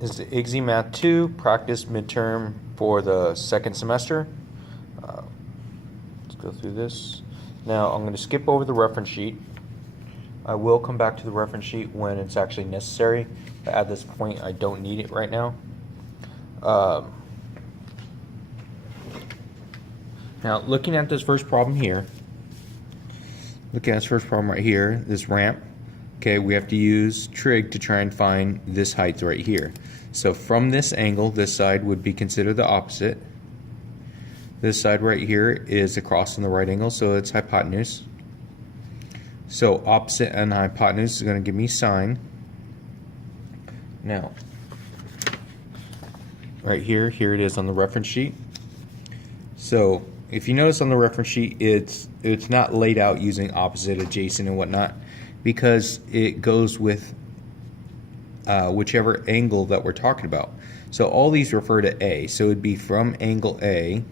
This is the IGCSE Math 2 practice midterm for the second semester. Let's go through this. Now I'm going to skip over the reference sheet. I will come back to the reference sheet when it's actually necessary, but at this point I don't need it right now. Now looking at this first problem here, this ramp, okay, we have to use trig to try and find this height right here. So from this angle, this side would be considered the opposite. This side right here is across from the right angle, so it's hypotenuse. So opposite and hypotenuse is going to give me sine. Now, right here it is on the reference sheet. So if you notice on the reference sheet, it's not laid out using opposite, adjacent, and whatnot, because it goes with whichever angle that we're talking about. So all these refer to A. So it'd be from angle A.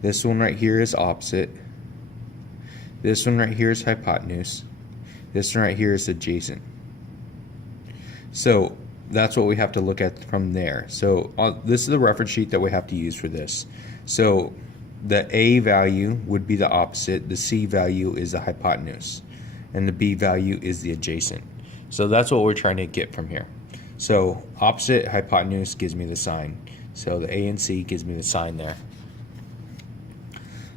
This one right here is opposite. This one right here is hypotenuse. This one right here is adjacent. So that's what we have to look at from there. So this is the reference sheet that we have to use for this. So the A value would be the opposite, the C value is the hypotenuse, and the B value is the adjacent. So that's what we're trying to get from here. So opposite hypotenuse gives me the sine. So the A and C gives me the sine there.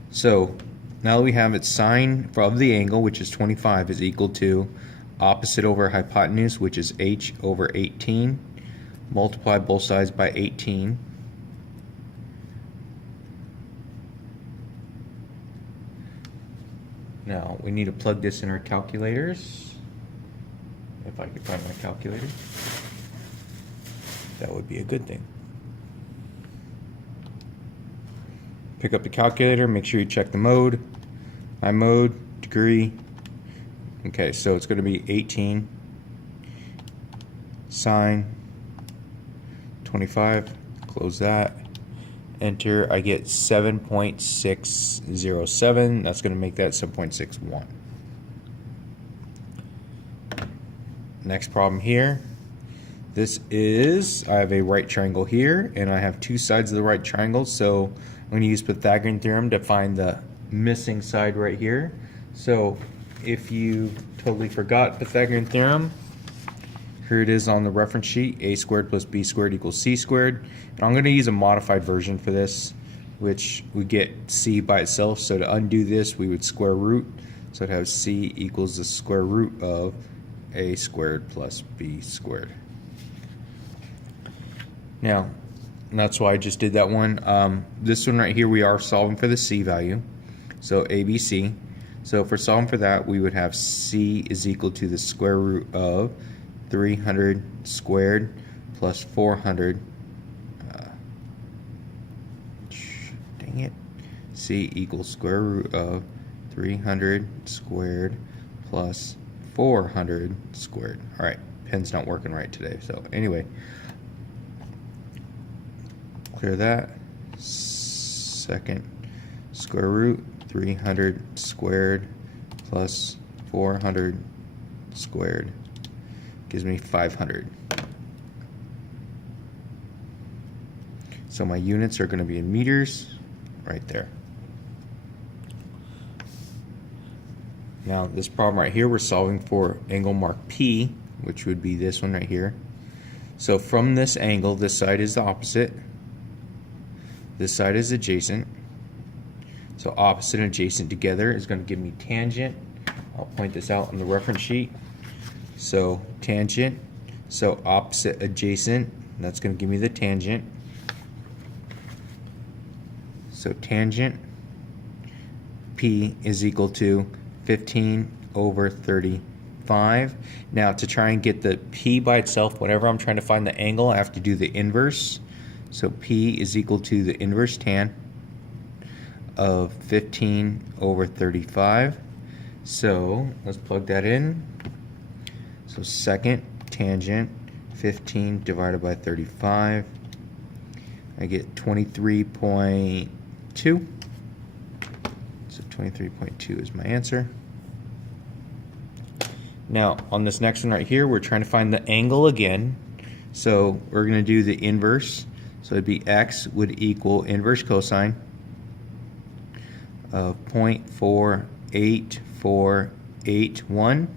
So now that we have it, sine of the angle, which is 25, is equal to opposite over hypotenuse, which is h over 18. Multiply both sides by 18. Now we need to plug this in our calculators. If I could find my calculator, that would be a good thing. Pick up the calculator, make sure you check the mode. My mode, degree. Okay, so it's going to be 18 sine 25. Close that. Enter. I get 7.607. That's going to make that 7.61. Next problem here. This is, I have a right triangle here, and I have two sides of the right triangle, so I'm going to use Pythagorean theorem to find the missing side right here. So if you totally forgot Pythagorean theorem, here it is on the reference sheet. A squared plus b squared equals c squared. And I'm going to use a modified version for this, which we get c by itself. So to undo this, we would square root. So I'd have c equals the square root of a squared plus b squared. Now, that's why I just did that one. This one right here, we are solving for the c value. So ABC. So if we're solving for that, we would have c is equal to the square root of 300 squared plus 400. Dang it. C equals square root of 300 squared plus 400 squared. All right, pen's not working right today. So anyway, clear that. Second square root 300 squared plus 400 squared gives me 500. So my units are going to be in meters right there. Now this problem right here, we're solving for angle mark P, which would be this one right here. So from this angle, this side is the opposite. This side is adjacent. So opposite and adjacent together is going to give me tangent. I'll point this out on the reference sheet. So tangent, so opposite adjacent, that's going to give me the tangent. So tangent P is equal to 15 over 35. Now to try and get the P by itself, whenever I'm trying to find the angle, I have to do the inverse. So P is equal to the inverse tan of 15 over 35. So let's plug that in. So second tangent 15 divided by 35, I get 23.2. So 23.2 is my answer. Now on this next one right here, we're trying to find the angle again. So we're going to do the inverse. So it'd be x would equal inverse cosine of 0.48481.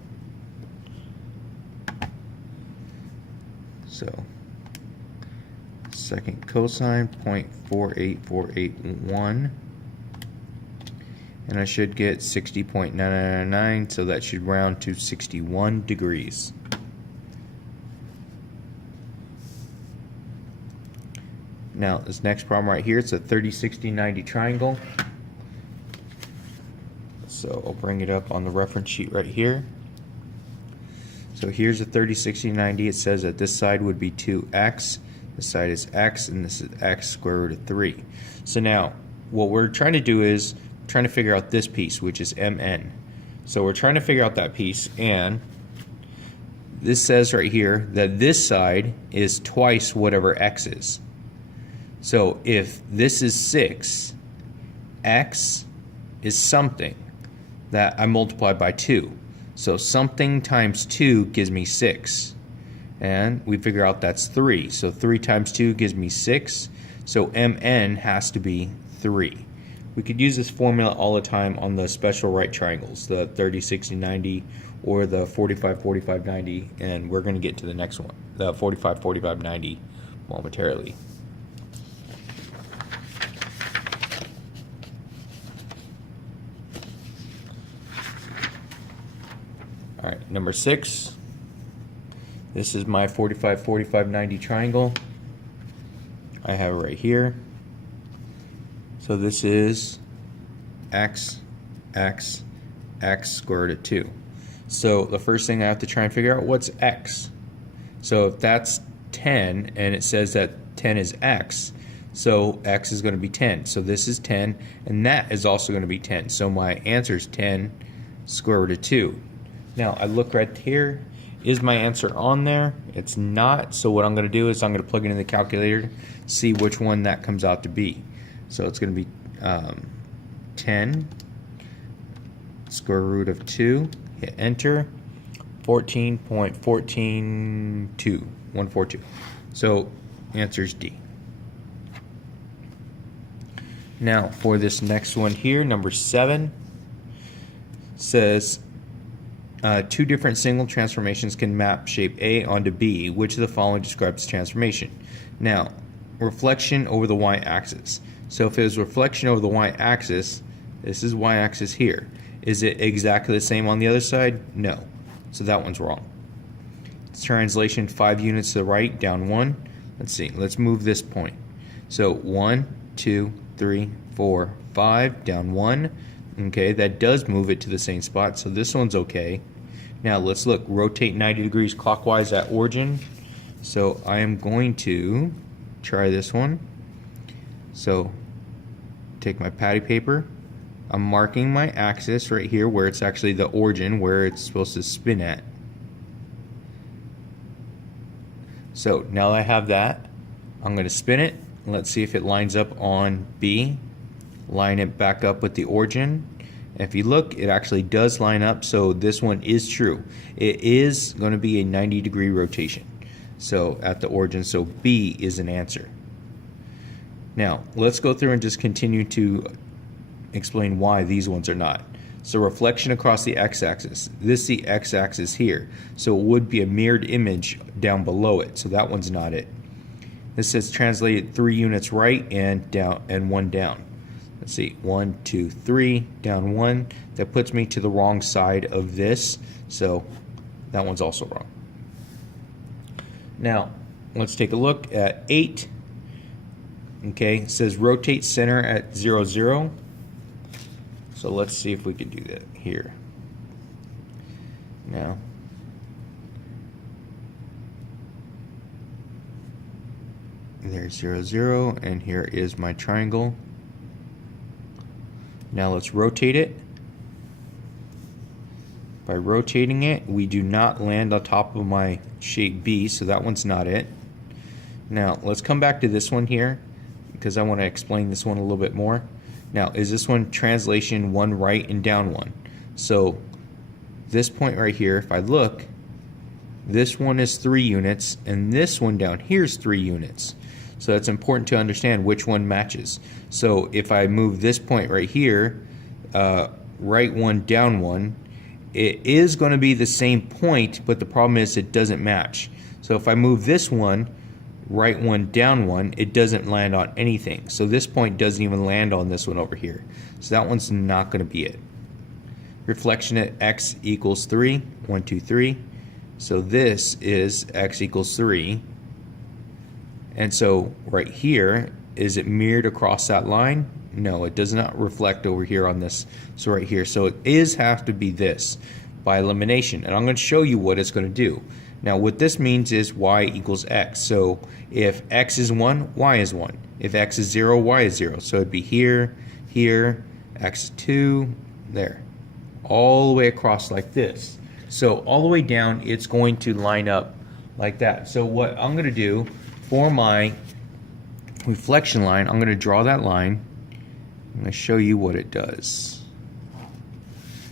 So second cosine 0.48481, and I should get 60.9999, so that should round to 61 degrees. Now this next problem right here, it's a 30, 60, 90 triangle. So I'll bring it up on the reference sheet right here. So here's a 30, 60, 90. It says that this side would be 2x, this side is x, and this is x square root of 3. So now what we're trying to do is trying to figure out this piece, which is mn. So we're trying to figure out that piece, and this says right here that this side is twice whatever x is. So if this is 6, x is something that I multiplied by 2. So something times 2 gives me 6. And we figure out that's 3. So 3 times 2 gives me 6. So mn has to be 3. We could use this formula all the time on the special right triangles, the 30, 60, 90, or the 45, 45, 90, and we're going to get to the next one, the 45, 45, 90 momentarily. Alright, number 6. This is my 45, 45, 90 triangle. I have it right here. So this is x, x, x square root of 2. So the first thing I have to try and figure out, what's x? So if that's 10 and it says that 10 is x, so x is going to be 10. So this is 10 and that is also going to be 10. So my answer is 10 square root of 2. Now I look right here. Is my answer on there? It's not. So what I'm going to do is I'm going to plug it in the calculator, see which one that comes out to be. So it's going to be 10 square root of 2. Hit enter. 14.142. So answer is D. Now for this next one here, number 7, says two different single transformations can map shape A onto B. Which of the following describes the transformation? Now, reflection over the y-axis. So if it was reflection over the y-axis, this is y-axis here. Is it exactly the same on the other side? No. So that one's wrong. Translation 5 units to the right, down 1. Let's see. Let's move this point. So 1, 2, 3, 4, 5, down 1. Okay, that does move it to the same spot, so this one's okay. Now let's look. Rotate 90 degrees clockwise at origin. So I am going to try this one. So take my patty paper. I'm marking my axis right here where it's actually the origin, where it's supposed to spin at. So now that I have that, I'm going to spin it. Let's see if it lines up on B. Line it back up with the origin. If you look, it actually does line up, so this one is true. It is going to be a 90-degree rotation, so at the origin, so B is an answer. Now let's go through and just continue to explain why these ones are not. So reflection across the x-axis. This is the x-axis here, so it would be a mirrored image down below it, so that one's not it. This says translated 3 units right and down and 1 down. Let's see, 1, 2, 3, down 1. That puts me to the wrong side of this, so that one's also wrong. Now, let's take a look at 8. Okay, it says rotate center at 0, 0. So let's see if we can do that here. Now, there's 0, 0, and here is my triangle. Now let's rotate it. By rotating it, we do not land on top of my shape B, so that one's not it. Now let's come back to this one here, because I want to explain this one a little bit more. Now, is this one translation 1 right and down 1? So this point right here, if I look, this one is 3 units, and this one down here is 3 units. So it's important to understand which one matches. So if I move this point right here, right one, down one, it is going to be the same point, but the problem is it doesn't match. So if I move this one, right one, down one, it doesn't land on anything. So this point doesn't even land on this one over here. So that one's not going to be it. Reflection at x equals 3, 1, 2, 3. So this is x equals 3. And so right here, is it mirrored across that line? No, it does not reflect over here on this. So right here. So it is have to be this by elimination. And I'm going to show you what it's going to do. Now what this means is y equals x. So if x is 1, y is 1. If x is 0, y is 0. So it'd be here, here, x is 2, there. All the way across like this. So all the way down, it's going to line up like that. So what I'm going to do for my reflection line, I'm going to draw that line. I'm going to show you what it does.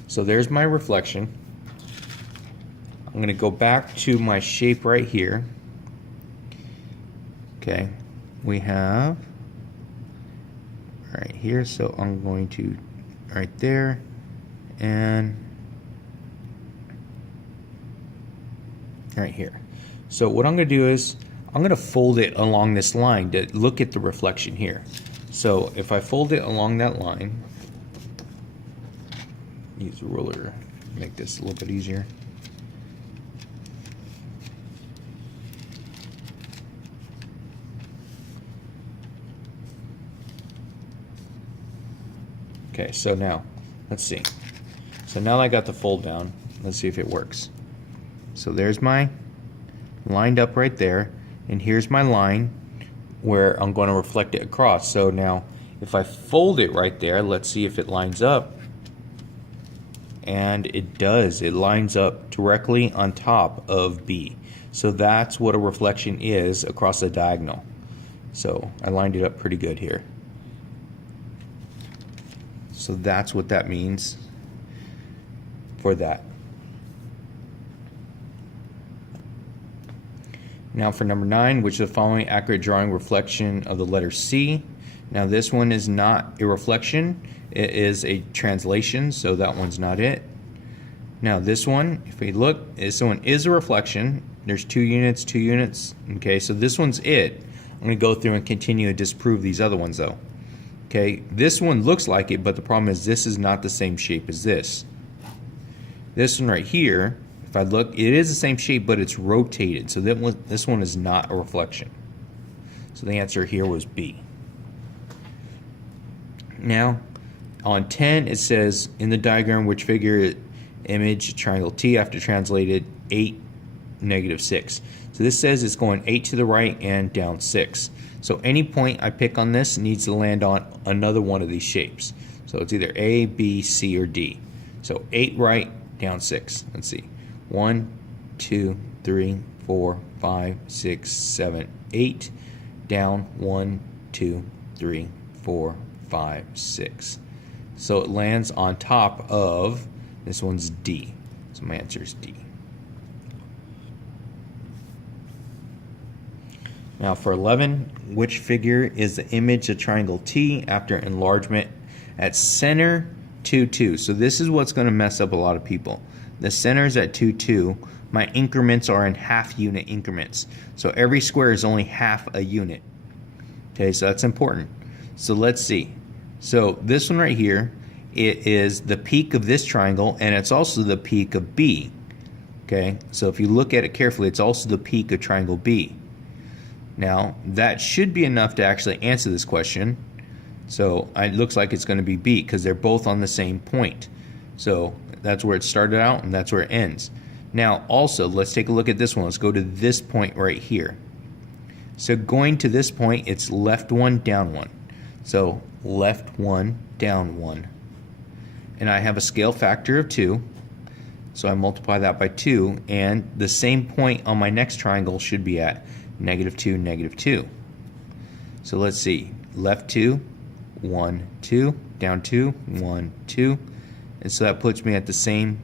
So there's my reflection. I'm going to go back to my shape right here. Okay, we have right here, so I'm going to right there and right here. So what I'm going to do is I'm going to fold it along this line to look at the reflection here. So if I fold it along that line, use a ruler to make this a little bit easier. Okay, so now, let's see. So now I got the fold down. Let's see if it works. So there's my lined up right there, and here's my line where I'm going to reflect it across. So now, if I fold it right there, let's see if it lines up. And it does. It lines up directly on top of B. So that's what a reflection is across the diagonal. So I lined it up pretty good here. So that's what that means for that. Now for number 9, which of the following accurate drawing reflection of the letter C? Now this one is not a reflection, it is a translation, so that one's not it. Now this one, if we look, this one is a reflection. There's 2 units, 2 units. Okay, so this one's it. I'm going to go through and continue to disprove these other ones though. Okay, this one looks like it, but the problem is this is not the same shape as this. This one right here, if I look, it is the same shape, but it's rotated. So this one is not a reflection. So the answer here was B. Now, on 10, it says, in the diagram which figure image triangle T after translated 8, -6. So this says it's going 8 to the right and down 6. So any point I pick on this needs to land on another one of these shapes. So it's either A, B, C, or D. So 8 right, down 6. Let's see. 1, 2, 3, 4, 5, 6, 7, 8. Down 1, 2, 3, 4, 5, 6. So it lands on top of, this one's D. So my answer is D. Now for 11, which figure is the image of triangle T after enlargement at center 2, 2? So this is what's going to mess up a lot of people. The center's at 2, 2. My increments are in half unit increments. So every square is only half a unit. Okay, so that's important. So let's see. So this one right here, it is the peak of this triangle, and it's also the peak of B. Okay, so if you look at it carefully, it's also the peak of triangle B. Now, that should be enough to actually answer this question. So it looks like it's going to be B because they're both on the same point. So that's where it started out and that's where it ends. Now, also, let's take a look at this one. Let's go to this point right here. So going to this point, it's left 1, down 1. So left 1, down 1. And I have a scale factor of 2. So I multiply that by 2. And the same point on my next triangle should be at -2, -2. So let's see. Left 2, 1, 2. Down 2, 1, 2. And so that puts me at the same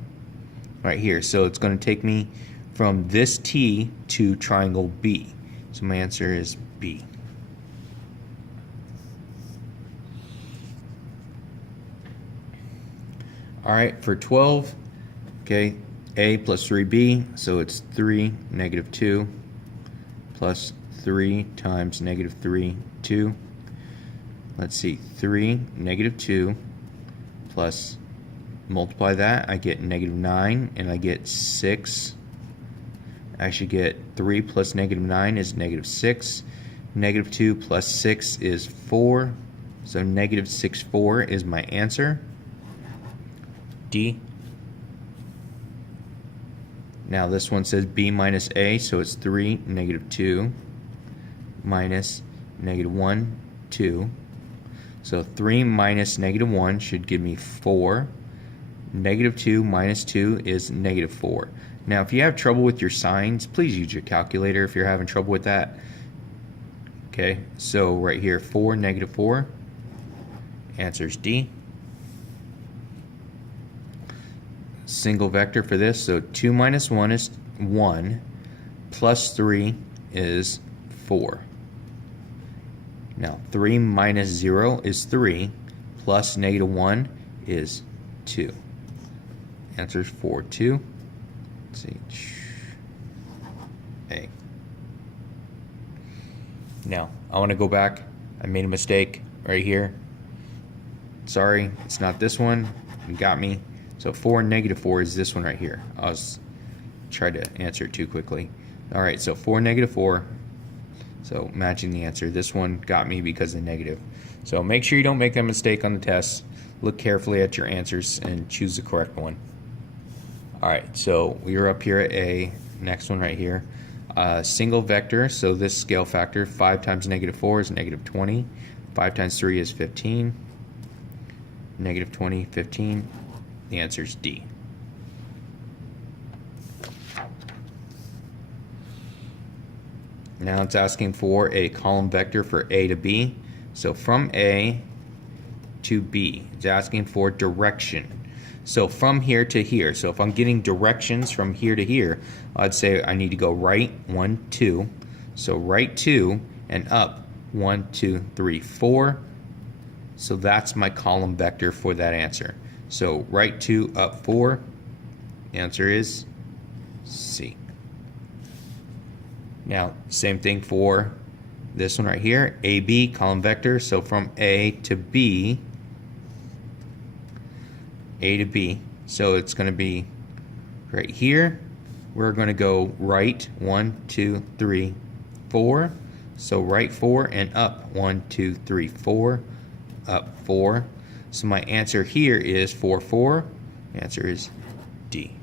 right here. So it's going to take me from this T to triangle B. So my answer is B. All right, for 12, okay, A plus 3B, so it's 3, negative 2, plus 3 times negative 3, 2. Let's see, 3, negative 2, plus, multiply that, I get negative 9, and I get 6. I should get 3 plus negative 9 is negative 6. Negative 2 plus 6 is 4. So negative 6, 4 is my answer. D. Now this one says B minus A, so it's 3, negative 2, minus negative 1, 2. So 3 minus negative 1 should give me 4. Negative 2 minus 2 is negative 4. Now if you have trouble with your signs, please use your calculator if you're having trouble with that. Okay, so right here, 4, negative 4. Answer is D. Single vector for this, so 2 minus 1 is 1, plus 3 is 4. Now 3 minus 0 is 3, plus negative 1 is 2. Answer is 4, 2. Let's see. A. Now, I want to go back. I made a mistake right here. Sorry, it's not this one. You got me. So 4, negative 4 is this one right here. I was trying to answer it too quickly. All right, so 4, negative 4. So matching the answer. This one got me because of negative. So make sure you don't make that mistake on the test. Look carefully at your answers and choose the correct one. All right, so we're up here at A. Next one right here. Single vector, so this scale factor, 5 times negative 4 is negative 20. 5 times 3 is 15. Negative 20, 15. The answer is D. Now it's asking for a column vector for A to B. So from A to B, it's asking for direction. So from here to here. So if I'm getting directions from here to here, I'd say I need to go right 1, 2. So right 2 and up 1, 2, 3, 4. So that's my column vector for that answer. So right 2, up 4. The answer is C. Now, same thing for this one right here, AB, column vector. So from A to B, so it's going to be right here. We're going to go right 1, 2, 3, 4. So right 4 and up 1, 2, 3, 4, up 4. So my answer here is 4, 4. The answer is D.